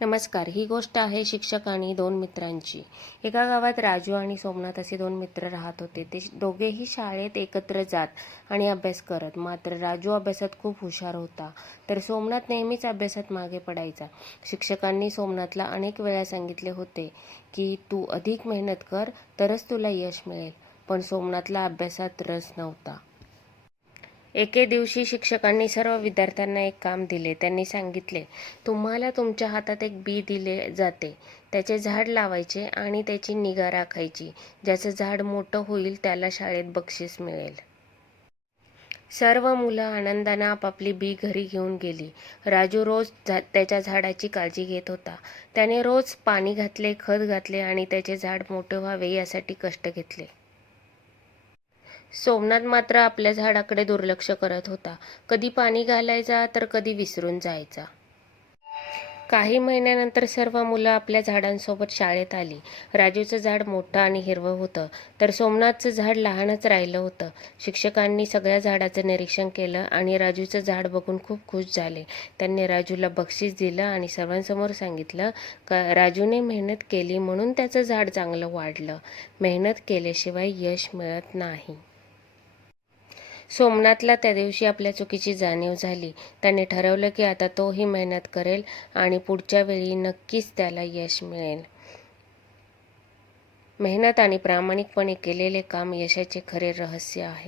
नमस्कार. ही गोष्ट आहे शिक्षक आणि दोन मित्रांची. एका गावात राजू आणि सोमनाथ असे दोन मित्र राहत होते. ते दोघेही शाळेत एकत्र जात आणि अभ्यास करत. मात्र राजू अभ्यासात खूप हुशार होता, तर सोमनाथ नेहमीच अभ्यासात मागे पडायचा. शिक्षकांनी सोमनाथला अनेक वेळा सांगितले होते की तू अधिक मेहनत कर, तरच तुला यश मिळेल. पण सोमनाथला अभ्यासात रस नव्हता. एके दिवशी शिक्षकांनी सर्व विद्यार्थ्यांना एक काम दिले. त्यांनी सांगितले, तुम्हाला तुमच्या हातात एक बी दिले जाते. त्याचे झाड लावायचे आणि त्याची निगा राखायची. ज्याचं झाड मोठं होईल त्याला शाळेत बक्षीस मिळेल. सर्व मुलं आनंदानं आपापली बी घरी घेऊन गेली. राजू रोज त्याच्या झाडाची काळजी घेत होता. त्याने रोज पाणी घातले, खत घातले आणि त्याचे झाड मोठे व्हावे यासाठी कष्ट घेतले. सोमनाथ मात्र आपल्या झाडाकडे दुर्लक्ष करत होता. कधी पाणी घालायचा तर कधी विसरून जायचा. काही महिन्यानंतर सर्व मुलं आपल्या झाडांसोबत शाळेत आली. राजूचं झाड मोठं आणि हिरवं होतं, तर सोमनाथचं झाड लहानच राहिलं होतं. शिक्षकांनी सगळ्या झाडाचं निरीक्षण केलं आणि राजूचं झाड बघून खूप खुश झाले. त्यांनी राजूला बक्षीस दिलं आणि सर्वांसमोर सांगितलं का राजूने मेहनत केली म्हणून त्याचं झाड चांगलं वाढलं. मेहनत केल्याशिवाय यश मिळत नाही. सोमनाथला त्या दिवशी आपल्या चुकीची जाणीव झाली. त्याने ठरवलं की आता तोही मेहनत करेल आणि पुढच्या वेळी नक्कीच त्याला यश मिळेल. मेहनत आणि प्रामाणिकपणे केलेले काम यशाचे खरे रहस्य आहे.